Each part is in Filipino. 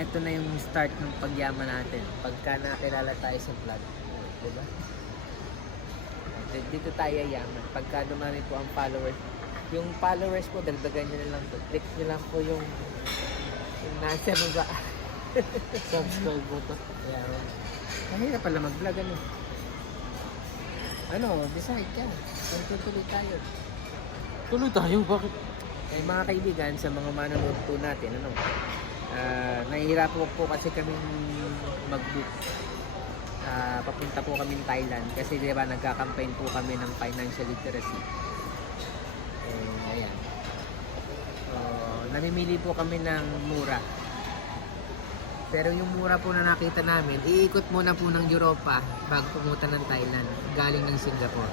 eto na yung start ng pagyaman natin. Pagka nakilala tayo sa vlog. Diba? Dito tayo yaman. Pagka dumami po ang followers. Yung followers po, dagdagan nyo na lang po. Click nyo lang po yung nasa ba. Subscribe button. Ayan. Mahirap pala mag-vlog ano. Ano, decide ka. Kung tutuloy tayo. Tuloy tayo, bakit? Eh, mga kaibigan, sa mga manonood po natin, ano, nahihirapan po kasi kaming mag-book. Papunta po kami Thailand kasi di ba nagka-campaign po kami ng financial literacy. Ayan. So, namimili po kami ng mura. Pero yung mura po na nakita namin, iikot muna po ng Europa bago pumunta ng Thailand, galing ng Singapore.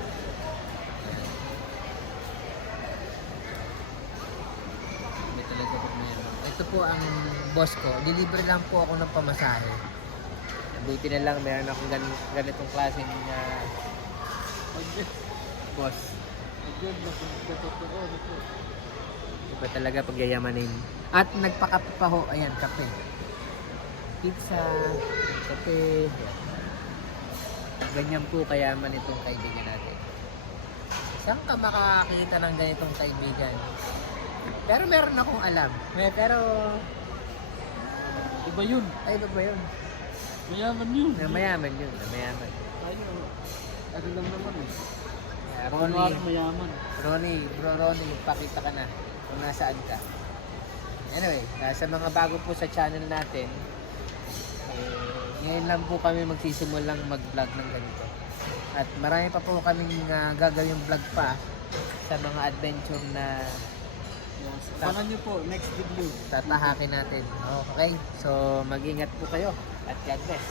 Hindi talaga po meron. Ito po ang boss ko. Deliver lang po ako ng pamasahe. Buti na lang meron akong ganitong klaseng boss. Iba talaga pagyayamanin. At nagpakape pa ho. Ayan, kape. Pizza, kape. Ganyan po kayaman itong kaibigan natin. Saan ka makakakita ng ganitong kaibigan? Pero meron akong alam. Pero Iba yun. ay iba ba yun? Mayaman yun. Mayaman yun. Mayaman. Tayo, ano lang naman eh. Ronnie, Mayaman. Ronnie, pakita ka na kung nasaan ka. Anyway, sa mga bago po sa channel natin, ngayon lang po kami magsisimulang mag-vlog ng ganito. At marami pa po kaming gagawing vlog pa sa mga adventure na Abangan nyo po, next video. tatahakin natin. Okay, so mag-ingat po kayo at God bless.